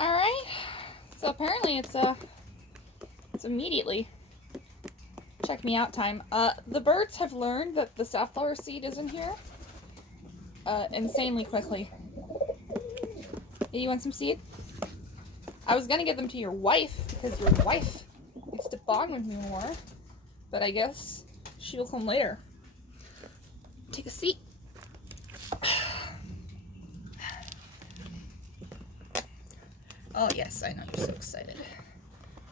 Alright, so apparently it's immediately check me out time. The birds have learned that the safflower seed is in here insanely quickly. You want some seed? I was gonna give them to your wife because your wife needs to bond with me more, but I guess she will come later. Take a seat. Oh yes, I know you're so excited.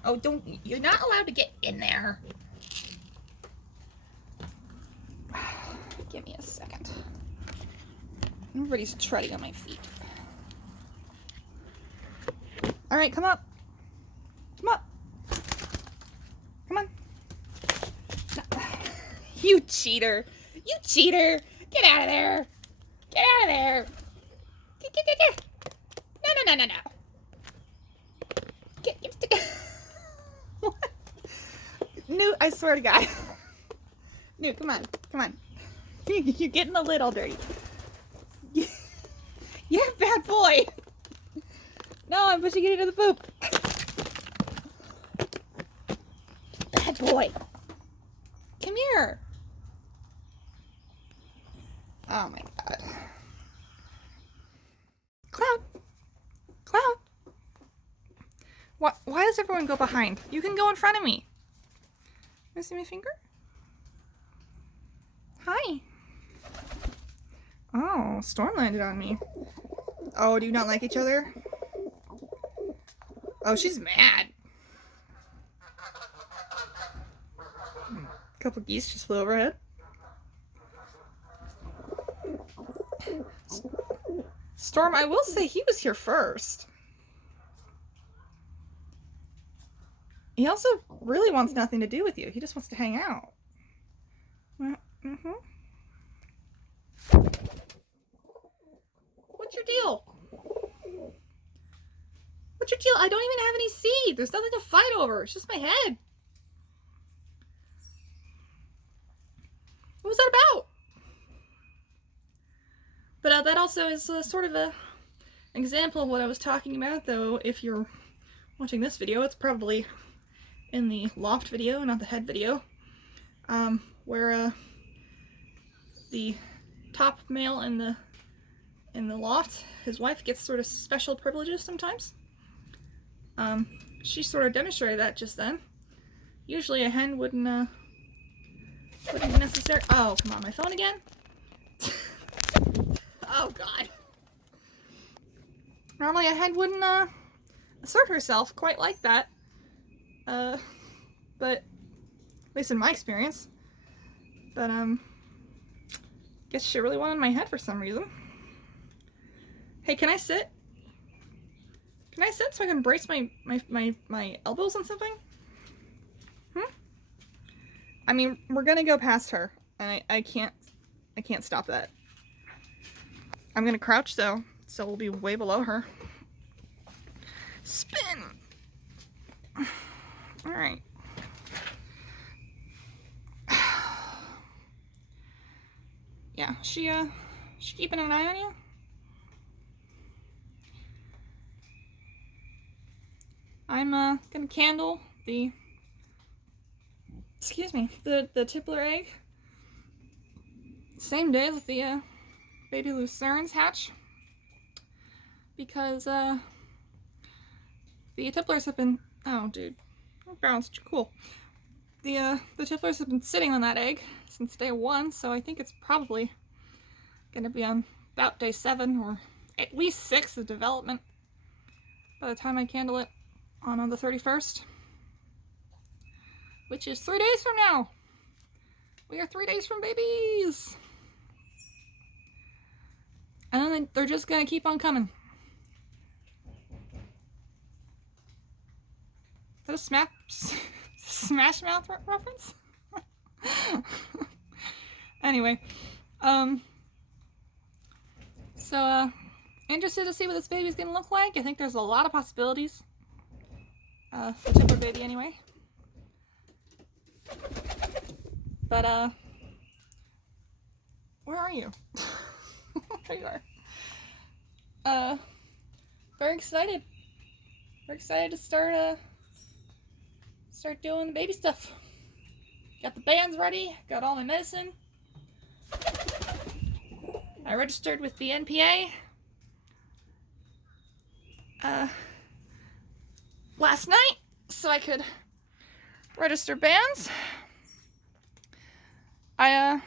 Oh, you're not allowed to get in there. Give me a second. Everybody's treading on my feet. All right, come up. Come up. Come on. No. You cheater. You cheater. Get out of there. Get out of there. Get. No. Get. What? Newt, I swear to God. Newt, come on. You're getting the lid all dirty. You're a bad boy. No, I'm pushing it into the poop. Bad boy. Come here. Oh my God. Cloud. Why does everyone go behind? You can go in front of me. You see my finger? Hi. Oh, Storm landed on me. Oh, do you not like each other? Oh, she's mad. A couple geese just flew overhead. Storm, I will say he was here first. He also really wants nothing to do with you. He just wants to hang out. Mm-hmm. What's your deal? What's your deal? I don't even have any seed. There's nothing to fight over. It's just my head. What was that about? But that also is sort of an example of what I was talking about, though. If you're watching this video, it's probably in the Loft video, not the head video, where the top male in the Loft, his wife gets sort of special privileges sometimes. She sort of demonstrated that just then. Usually a hen wouldn't necessarily. Oh, come on, my phone again. Oh God. Normally a hen wouldn't assert herself quite like that. But at least in my experience. But guess she really wanted my head for some reason. Hey, can I sit? Can I sit so I can brace my elbows on something? I mean, we're gonna go past her, and I can't stop that. I'm gonna crouch so we'll be way below her. Spin. All right. Yeah, she keeping an eye on you? I'm gonna candle the tippler egg same day that the baby lucernens hatch, because the tipplers have been, oh dude, bounced, cool. The tipplers have been sitting on that egg since day 1, so I think it's probably gonna be on about day 7 or at least 6 of development by the time I candle it on the 31st, which is 3 days from now. We are 3 days from babies, and then they're just gonna keep on coming. Is that a Smash Mouth reference? Anyway, so interested to see what this baby's gonna look like. I think there's a lot of possibilities. The tipper baby anyway. But where are you? There you are. Very excited we're excited to start doing the baby stuff. Got the bands ready, got all my medicine. I registered with the NPA last night so I could register bands. I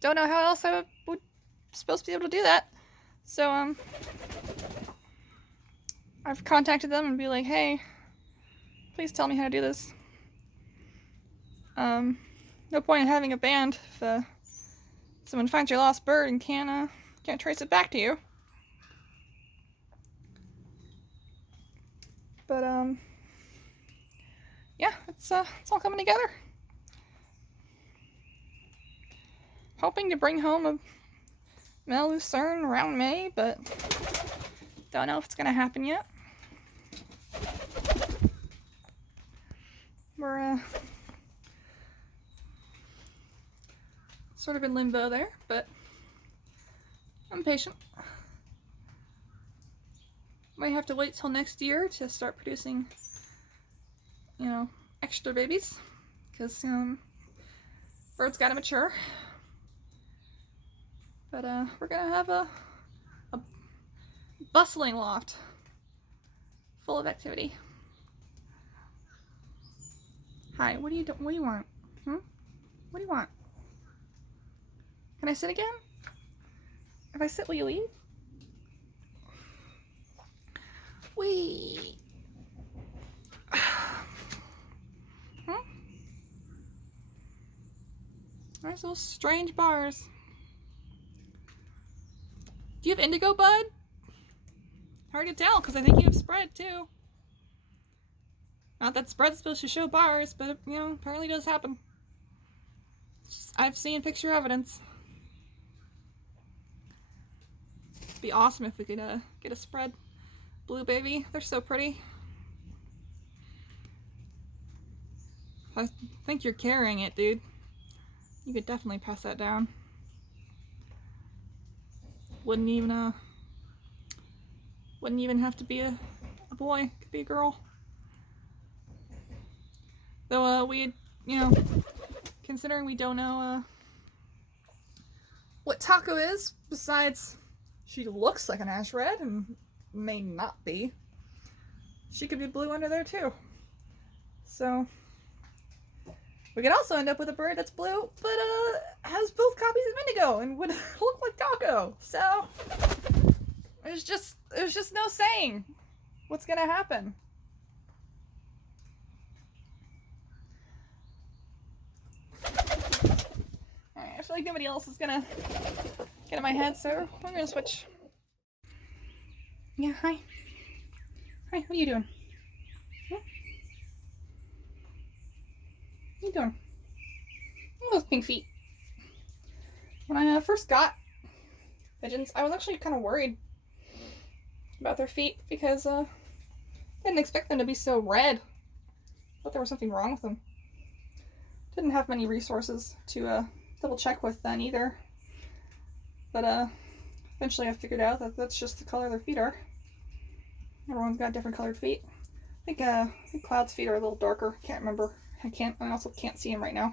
don't know how else I would supposed to be able to do that. So I've contacted them and be like, hey, please tell me how to do this. No point in having a band if someone finds your lost bird and can't trace it back to you. But yeah, it's all coming together. Hoping to bring home a male lucerne around May, but don't know if it's gonna happen yet. We're sort of in limbo there, but I'm patient. Might have to wait till next year to start producing, you know, extra babies, because birds gotta mature. But we're gonna have a bustling loft full of activity. Hi, what do you want? What do you want? Can I sit again? If I sit, will you leave? Wee. There's those strange bars. Do you have indigo, bud? Hard to tell, because I think you have spread, too. Not that spread's supposed to show bars, but it, you know, apparently does happen. I've seen picture evidence. It'd be awesome if we could get a spread blue baby. They're so pretty. I think you're carrying it, dude. You could definitely pass that down. Wouldn't even have to be a boy. It could be a girl. Though we, you know, considering we don't know what Taco is, besides she looks like an ash red and may not be. She could be blue under there too. So we could also end up with a bird that's blue, but has both copies of indigo and would look like Taco. So there's just no saying what's gonna happen. Alright, I feel like nobody else is gonna get in my head, so I'm gonna switch. Yeah, hi. Hi, what are you doing? What are you doing? Look at those pink feet. When I first got pigeons, I was actually kind of worried about their feet because I didn't expect them to be so red. Thought there was something wrong with them. Didn't have many resources to double check with then either. But eventually I figured out that that's just the color their feet are. Everyone's got different colored feet. I think Cloud's feet are a little darker. Can't remember. I also can't see him right now.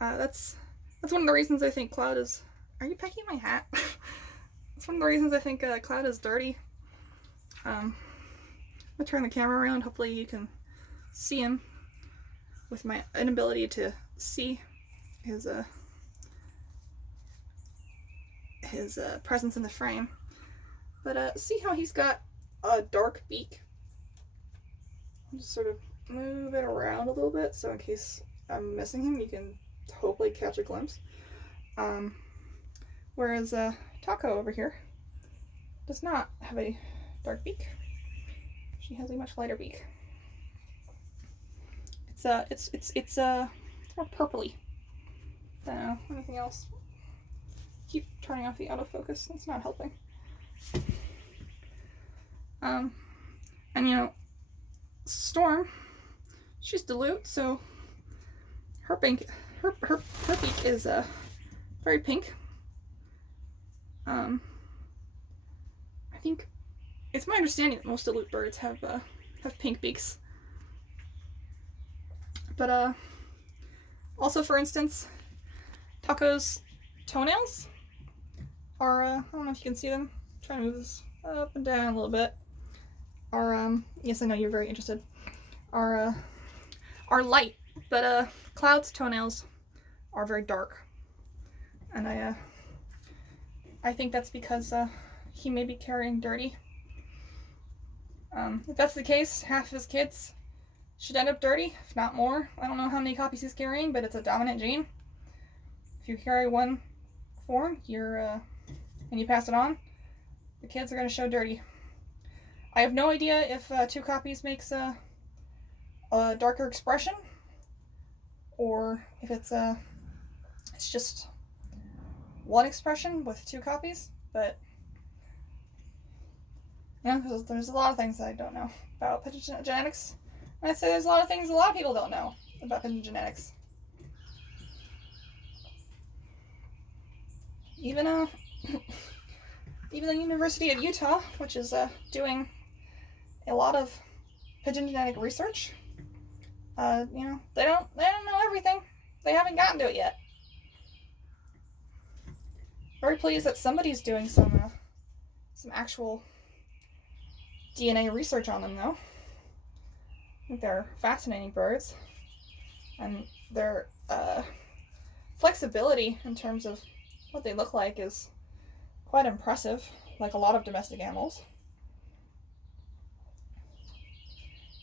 That's one of the reasons I think Cloud is... Are you pecking my hat? That's one of the reasons I think Cloud is dirty. I'm gonna turn the camera around. Hopefully you can see him with my inability to see his presence in the frame. But see how he's got a dark beak? I'll just sort of move it around a little bit so in case I'm missing him you can hopefully catch a glimpse. Whereas Taco over here does not have a dark beak. She has a much lighter beak. It's more purpley than anything else. Keep turning off the autofocus. That's not helping. And you know, Storm, she's dilute, so her beak is very pink. I think it's my understanding that most aloot birds have pink beaks. But also, for instance, Taco's toenails are I don't know if you can see them. I'm trying to move this up and down a little bit. Are yes, I know you're very interested. Are light, but Cloud's toenails are very dark, and I think that's because he may be carrying dirty. If that's the case, half of his kids should end up dirty, if not more. I don't know how many copies he's carrying, but it's a dominant gene. If you carry one form, and you pass it on, the kids are going to show dirty. I have no idea if 2 copies makes a darker expression, or if it's just one expression with 2 copies, but yeah, there's a lot of things that I don't know about pigeon genetics. I'd say there's a lot of things a lot of people don't know about pigeon genetics. Even the University of Utah, which is doing a lot of pigeon genetic research, you know, they don't know everything. They haven't gotten to it yet. Very pleased that somebody's doing some actual DNA research on them, though. I think they're fascinating birds, and their flexibility in terms of what they look like is quite impressive, like a lot of domestic animals.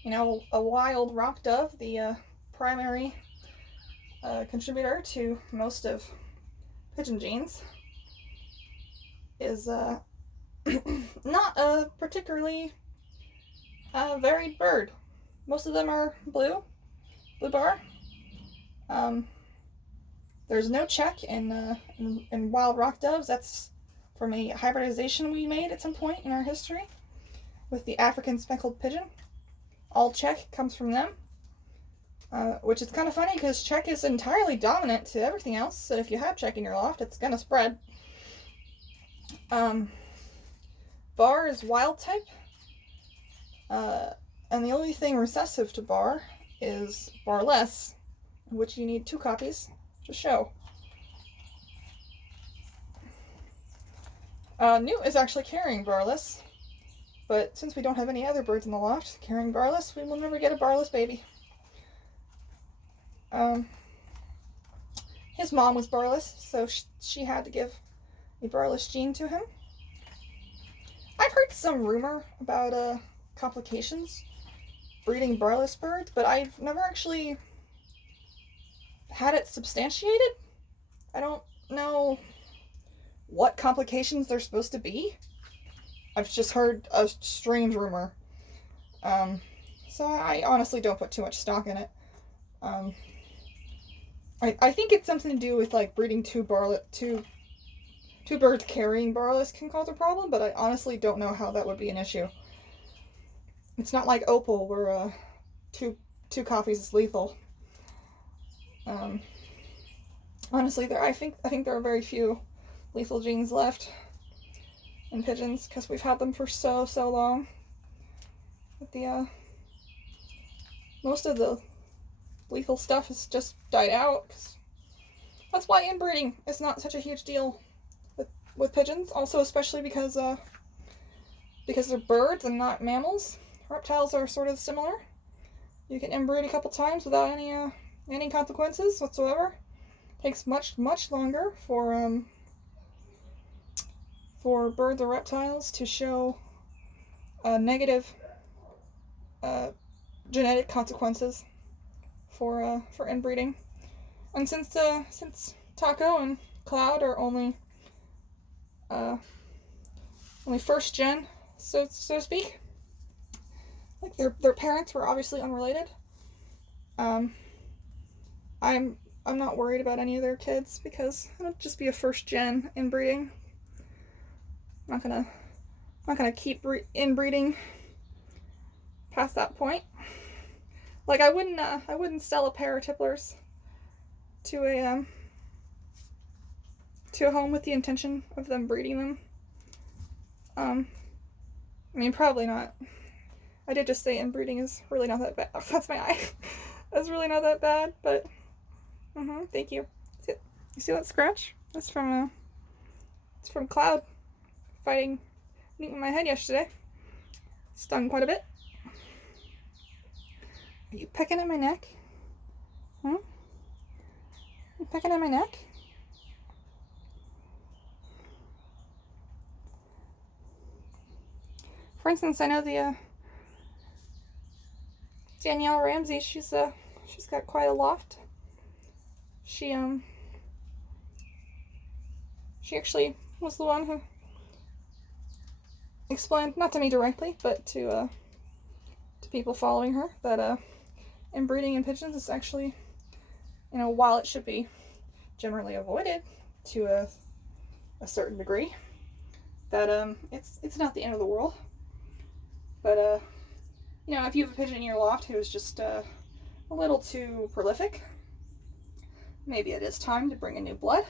You know, a wild rock dove, the primary contributor to most of pigeon genes, is not a particularly varied bird. Most of them are blue bar. There's no check in wild rock doves. That's from a hybridization we made at some point in our history with the African speckled pigeon. All check comes from them, which is kind of funny because check is entirely dominant to everything else. So if you have check in your loft, it's gonna spread. Bar is wild type, and the only thing recessive to bar is barless, which you need 2 copies to show. Newt is actually carrying barless, but since we don't have any other birds in the loft carrying barless, we will never get a barless baby. His mom was barless, so she had to give a barless gene to him. I've heard some rumor about complications breeding barless birds, but I've never actually had it substantiated. I don't know what complications they're supposed to be. I've just heard a strange rumor. So I honestly don't put too much stock in it. I think it's something to do with like breeding two birds carrying barless can cause a problem, but I honestly don't know how that would be an issue. It's not like opal where two copies is lethal. Honestly, I think there are very few lethal genes left in pigeons because we've had them for so long. But most of the lethal stuff has just died out. That's why inbreeding is not such a huge deal with pigeons. Also, especially because they're birds and not mammals. Reptiles are sort of similar. You can inbreed a couple times without any consequences whatsoever. Takes much longer for birds or reptiles to show negative genetic consequences for inbreeding. And since Taco and Cloud are only first gen, so to speak, like their parents were obviously unrelated. I'm not worried about any of their kids because it'll just be a first gen inbreeding. I'm not gonna keep inbreeding past that point. Like I wouldn't sell a pair of tipplers to a home with the intention of them breeding them. I mean, probably not. I did just say inbreeding is really not that bad. Oh, that's my eye. That's really not that bad, but thank you. You see that scratch? That's from it's from Cloud fighting me in my head yesterday. Stung quite a bit. Are you pecking at my neck? You pecking at my neck? For instance, I know the Danielle Ramsey. She's got quite a loft. She actually was the one who explained, not to me directly, but to people following her, that inbreeding in pigeons is actually, while it should be generally avoided to a certain degree, that it's not the end of the world. But if you have a pigeon in your loft who's just a little too prolific, maybe it is time to bring in new blood.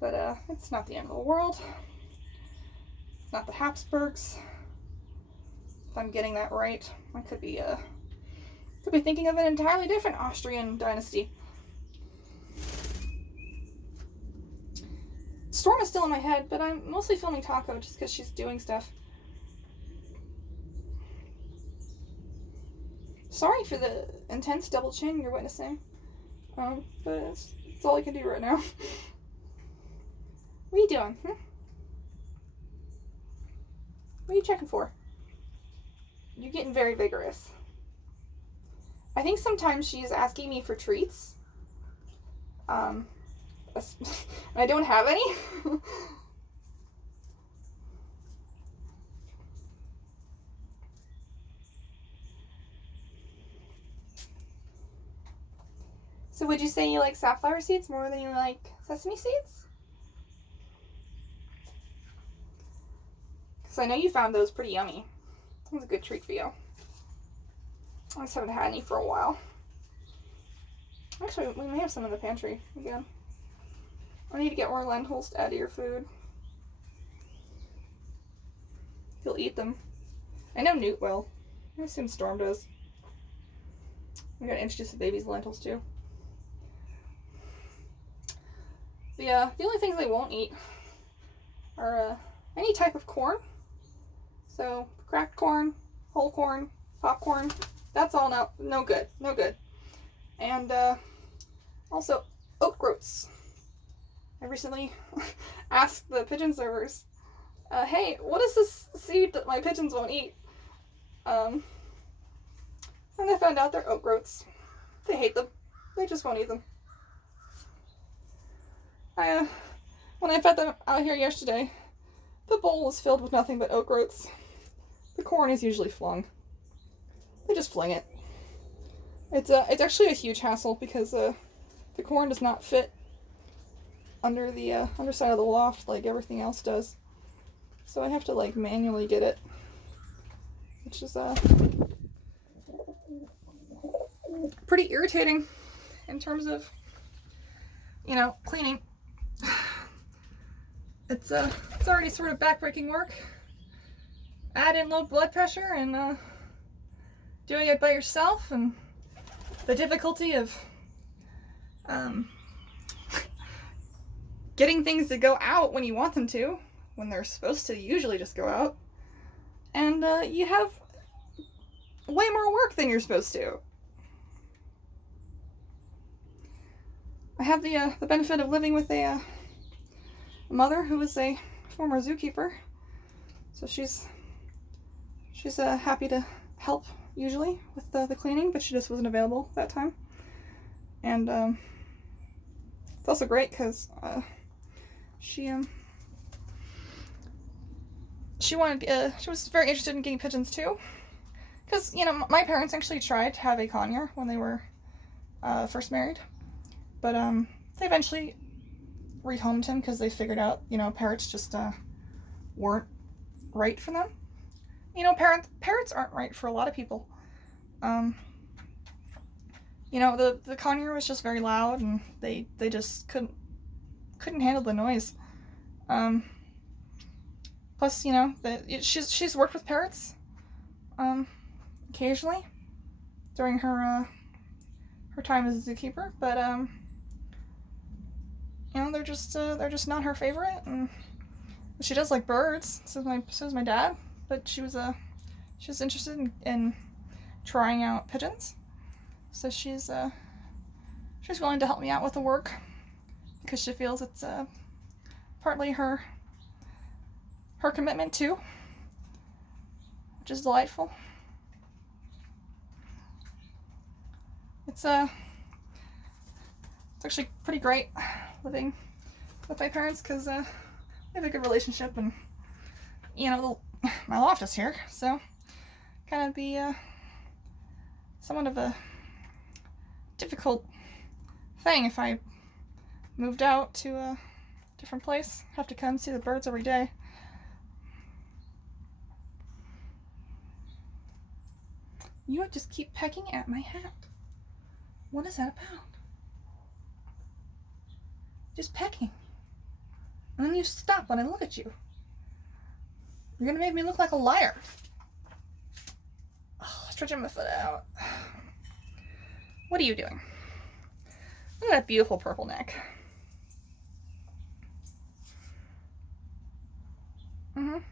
But it's not the end of the world. It's not the Habsburgs. If I'm getting that right, I could be thinking of an entirely different Austrian dynasty. Storm is still in my head, but I'm mostly filming Taco just because she's doing stuff. Sorry for the intense double chin you're witnessing, but it's all I can do right now. What are you doing? What are you checking for? You're getting very vigorous. I think sometimes she's asking me for treats. I don't have any. So would you say you like safflower seeds more than you like sesame seeds? Because I know you found those pretty yummy. That was a good treat for you. I just haven't had any for a while. Actually, we may have some in the pantry again. I need to get more lentils to add to your food. He'll eat them. I know Newt will. I assume Storm does. We gotta introduce the babies lentils too. The only things they won't eat are any type of corn. So cracked corn, whole corn, popcorn. That's all no good. No good. And also oat groats. I recently asked the pigeon servers, hey, what is this seed that my pigeons won't eat? And I found out they're oat groats. They hate them. They just won't eat them. When I fed them out here yesterday, the bowl was filled with nothing but oat groats. The corn is usually flung. They just fling it. It's actually a huge hassle because the corn does not fit under the underside of the loft like everything else does. So I have to like manually get it, which is pretty irritating in terms of cleaning. It's already sort of backbreaking work. Add in low blood pressure and doing it by yourself, and the difficulty of getting things to go out when you want them to, when they're supposed to usually just go out, and you have way more work than you're supposed to. I have the benefit of living with a mother who is a former zookeeper, so she's happy to help usually with the cleaning, but she just wasn't available that time. And it's also great because she was very interested in getting pigeons too, because my parents actually tried to have a conure when they were first married, but they eventually rehomed him because they figured out parrots just weren't right for them. Parrots aren't right for a lot of people. The conure was just very loud, and they just couldn't handle the noise. Plus, you know, she's worked with parrots, occasionally during her time as a zookeeper, but you know, they're just not her favorite. And she does like birds. So is my dad, but she was interested in trying out pigeons, so she's willing to help me out with the work because she feels it's partly her commitment too, which is delightful. It's actually pretty great living with my parents because we have a good relationship, and you know, my loft is here, so kind of be somewhat of a difficult thing if I moved out to a different place. Have to come see the birds every day. You just keep pecking at my hat. What is that about? Just pecking. And then you stop when I look at you. You're gonna make me look like a liar. Oh, stretching my foot out. What are you doing? Look at that beautiful purple neck.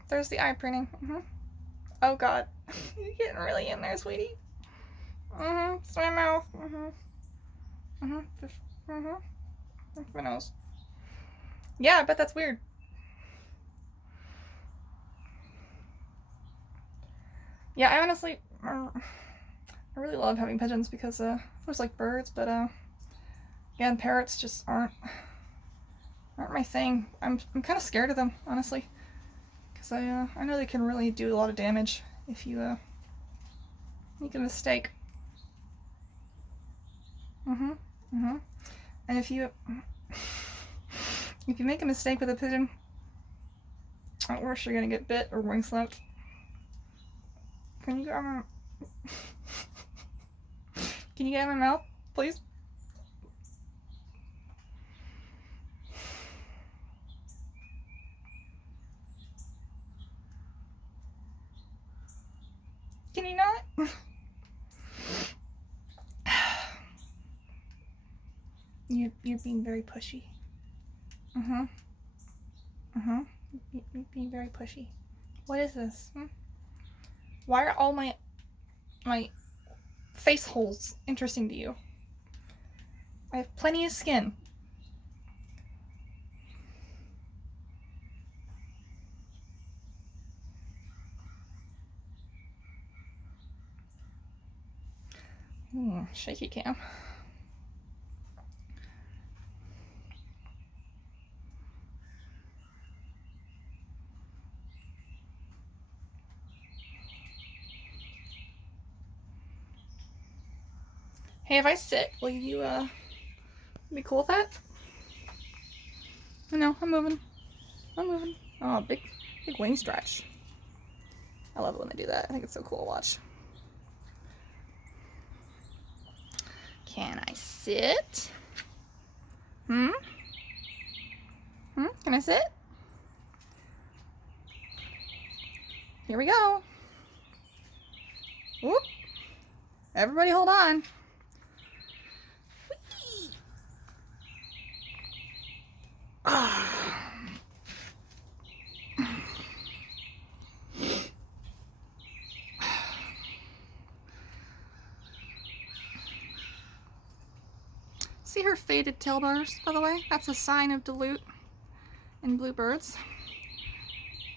There's the eye printing. Oh god. You're getting really in there, sweetie. It's my mouth. My nose. Yeah, I bet that's weird. Yeah, I honestly, I really love having pigeons because there's like birds, but again, parrots just aren't my thing. I'm kind of scared of them, honestly, because I know they can really do a lot of damage if you make a mistake. And if you make a mistake with a pigeon, at worst you're gonna get bit or wing slapped. Can you get out of my Can you get out of my mouth, please? Can you not? You're being very pushy. You're being very pushy. What is this? Why are all my face holes interesting to you? I have plenty of skin. Shaky cam. Hey, if I sit, will you be cool with that? No, I'm moving. Oh, big wing stretch. I love it when they do that. I think it's so cool to watch. Can I sit? Can I sit? Here we go. Whoop. Everybody hold on. Whee! See her faded tail bars, by the way? That's a sign of dilute in bluebirds.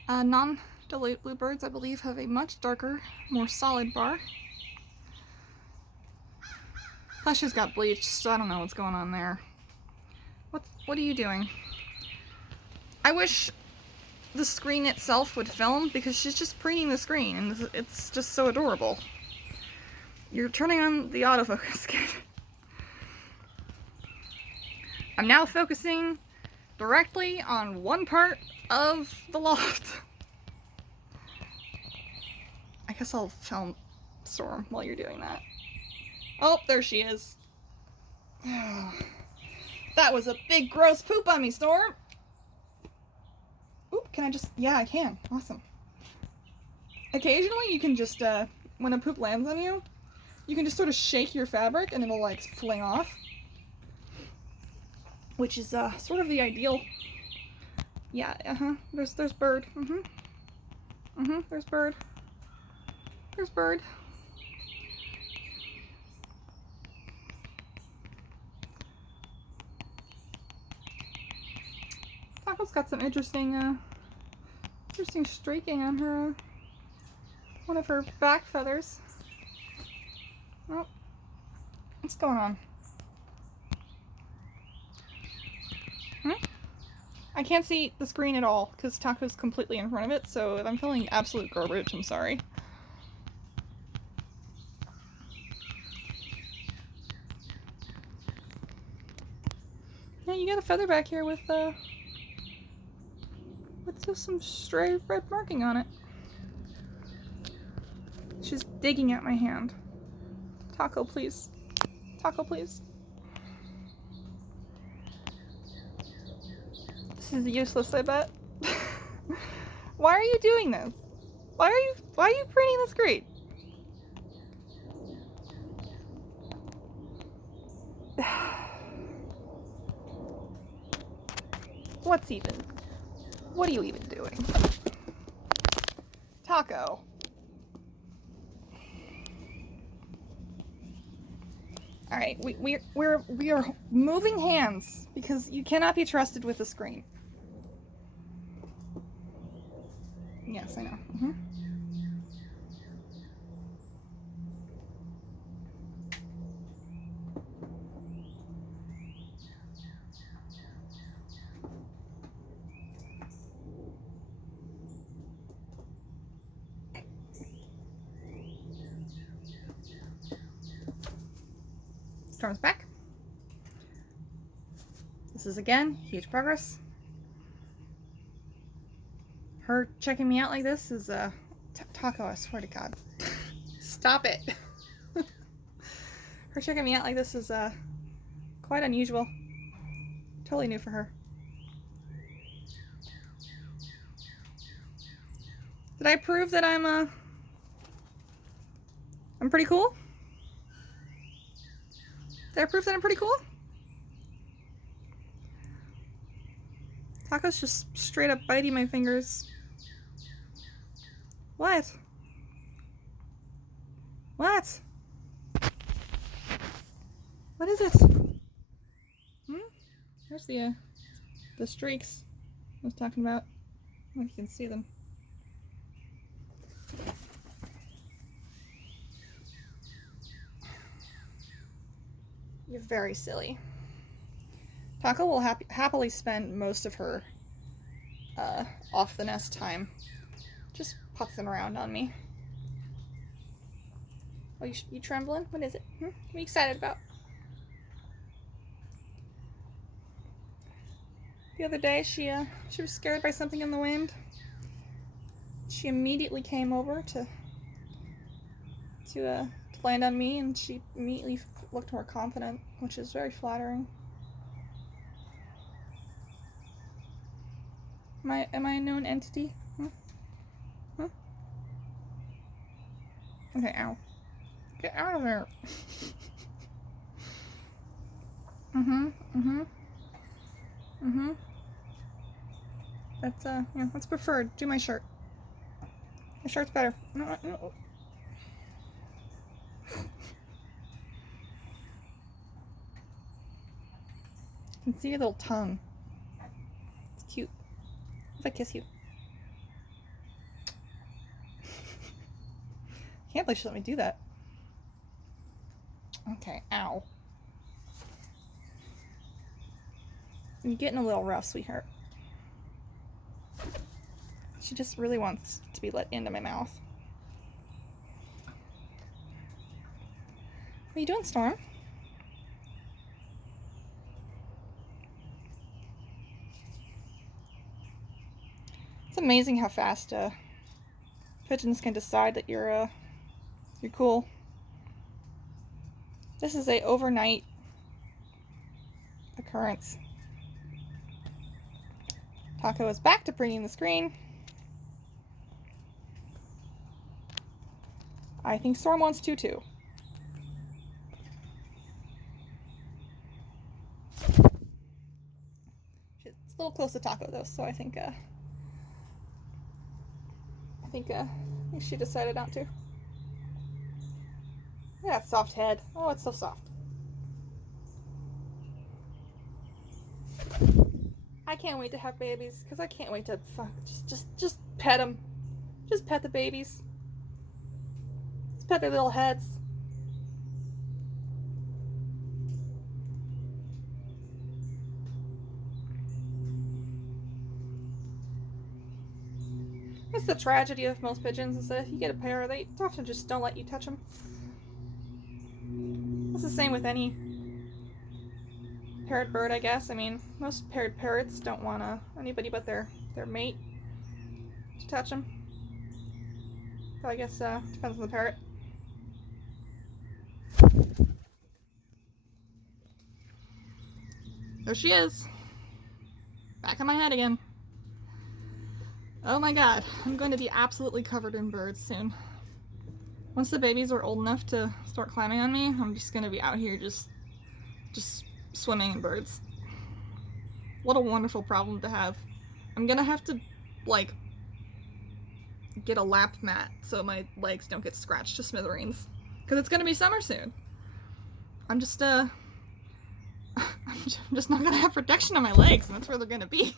Non-dilute bluebirds, I believe, have a much darker, more solid bar. Plus she's got bleach, so I don't know what's going on there. What are you doing? I wish the screen itself would film, because she's just preening the screen, and it's just so adorable. You're turning on the autofocus, kid. I'm now focusing directly on one part of the loft. I guess I'll film Storm while you're doing that. Oh, there she is. That was a big gross poop on me, Storm. can I just, yeah, I can. Awesome. Occasionally you can just, when a poop lands on you, you can just sort of shake your fabric and it'll like fling off. Which is, sort of the ideal. Yeah, there's bird. There's bird. There's bird. Taco's got some interesting streaking on her, one of her back feathers. Oh, what's going on? I can't see the screen at all because Taco's completely in front of it, so if I'm feeling absolute garbage, I'm sorry. Yeah, you got a feather back here with just some stray red marking on it. She's digging at my hand. Taco, please. Taco, please. This is useless, I bet. Why are you doing this? Why are you printing this grade? What are you even doing? Taco. All right, we are moving hands because you cannot be trusted with the screen. Yes, I know. Storm's back. This is again huge progress. Her checking me out like this is Taco, I swear to God. Stop it. Her checking me out like this is quite unusual. Totally new for her. Did I prove that I'm pretty cool? Did I prove that I'm pretty cool? Taco's just straight up biting my fingers. What? What? What is it? There's the streaks I was talking about. I don't know if you can see them. You're very silly. Taco will happily spend most of her off the nest time just putzing around on me. Oh, you trembling? What is it? What are you excited about? The other day, she was scared by something in the wind. She immediately came over to land on me, and she immediately looked more confident, which is very flattering. Am I a known entity? Okay, ow. Get out of there. That's preferred. Do my shirt. My shirt's better. No. You can see your little tongue. It's cute. If I kiss you. Can't believe she let me do that. Okay, ow. You're getting a little rough, sweetheart. She just really wants to be let into my mouth. What are you doing, Storm? It's amazing how fast pigeons can decide that you're cool. This is a overnight occurrence. Taco is back to preening the screen. I think Storm wants to too. It's a little close to Taco though, so I think she decided not to. Yeah, soft head. Oh, it's so soft. I can't wait to have babies because I can't wait to just pet them. Just pet the babies. Just pet their little heads. That's the tragedy of most pigeons, is that if you get a pair, they often just don't let you touch them. It's the same with any parrot bird, I guess. I mean, most paired parrots don't want anybody but their mate to touch them. So I guess depends on the parrot. There she is. Back on my head again. Oh my god, I'm going to be absolutely covered in birds soon. Once the babies are old enough to start climbing on me, I'm just going to be out here just swimming in birds. What a wonderful problem to have. I'm going to have to, like, get a lap mat so my legs don't get scratched to smithereens. Because it's going to be summer soon. I'm just not going to have protection on my legs, and that's where they're going to be.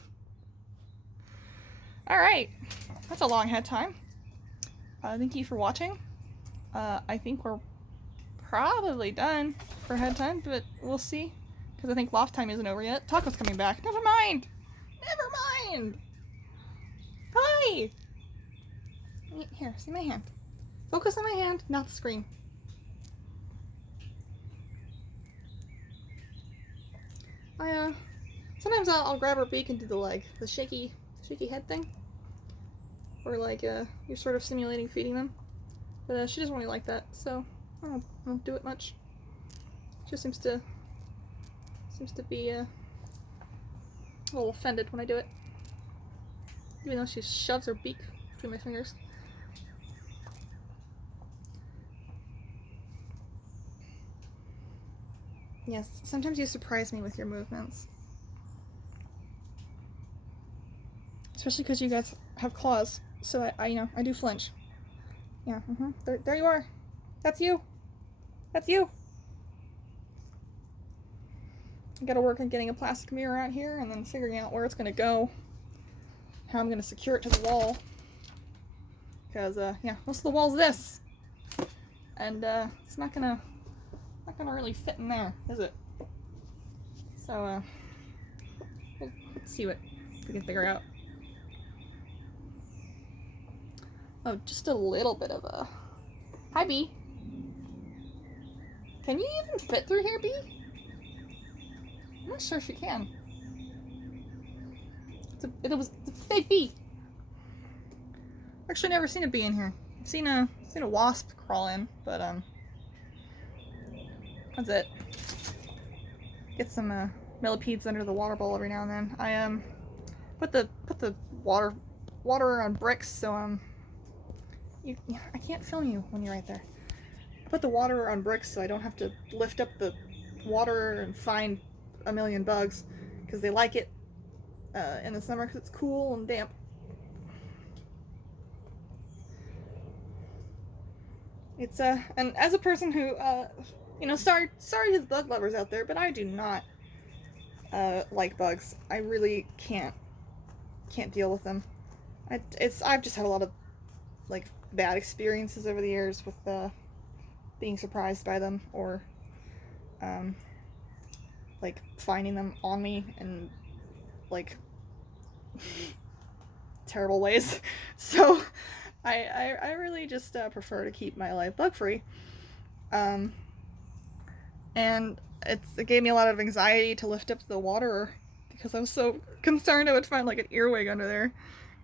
Alright, that's a long head time. Thank you for watching. I think we're probably done for head time, but we'll see. Because I think loft time isn't over yet. Taco's coming back. Never mind! Never mind! Hi! Here, see my hand. Focus on my hand, not the screen. Sometimes I'll grab her beak and do the shaky head thing. Or you're sort of simulating feeding them. But she doesn't really like that, so I don't do it much. She just seems to be a little offended when I do it. Even though she shoves her beak between my fingers. Yes, sometimes you surprise me with your movements. Especially because you guys have claws, so I do flinch. Yeah, there you are. That's you. That's you. I gotta work on getting a plastic mirror out here and then figuring out where it's gonna go. How I'm gonna secure it to the wall. Because, yeah, most of the wall's this. And, it's not gonna really fit in there, is it? So, let's see what we can figure out. Oh, just a little bit of a... Hi, Bee. Can you even fit through here, Bee? I'm not sure she can. It was a fake bee. Actually, never seen a bee in here. I've seen a wasp crawl in, but that's it. Get some millipedes under the water bowl every now and then. I put the water on bricks, so I can't film you when you're right there. I put the water on bricks so I don't have to lift up the water and find a million bugs, because they like it in the summer because it's cool and damp. It's and as a person who sorry to the bug lovers out there, but I do not like bugs. I really can't deal with them. I've just had a lot of bad experiences over the years with being surprised by them, or finding them on me in terrible ways. So I really just prefer to keep my life bug free. And it gave me a lot of anxiety to lift up the water because I was so concerned I would find an earwig under there.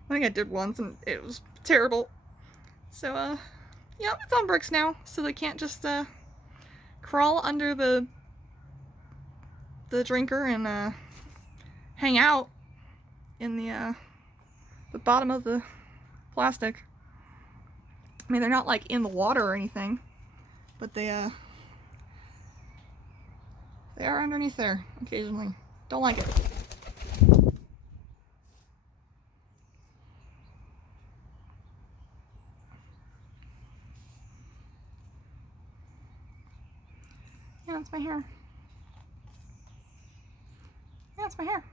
I think I did once and it was terrible. So yeah, it's on bricks now, so they can't just crawl under the drinker and hang out. in the bottom of the plastic. I mean, they're not like in the water or anything, but they are underneath there occasionally. Don't like it. Yeah, it's my hair. Yeah, it's my hair.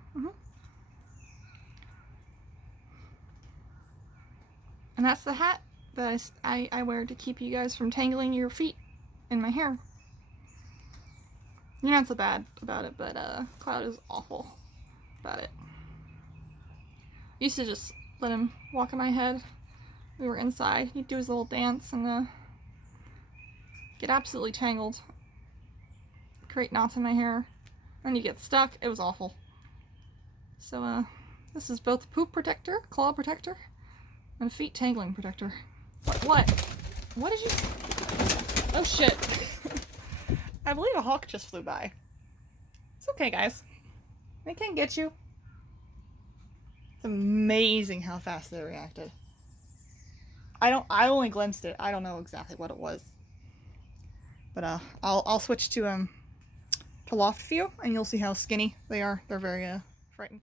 And that's the hat that I wear to keep you guys from tangling your feet in my hair. You're not so bad about it, but Cloud is awful about it. I used to just let him walk in my head. We were inside. He'd do his little dance and get absolutely tangled. Create knots in my hair. Then you get stuck. It was awful. So this is both poop protector, claw protector, and feet tangling protector. What? What did you... Oh shit. I believe a hawk just flew by. It's okay, guys. They can't get you. It's amazing how fast they reacted. I only glimpsed it. I don't know exactly what it was. But I'll switch to Loft view and you'll see how skinny they are. They're very frightened.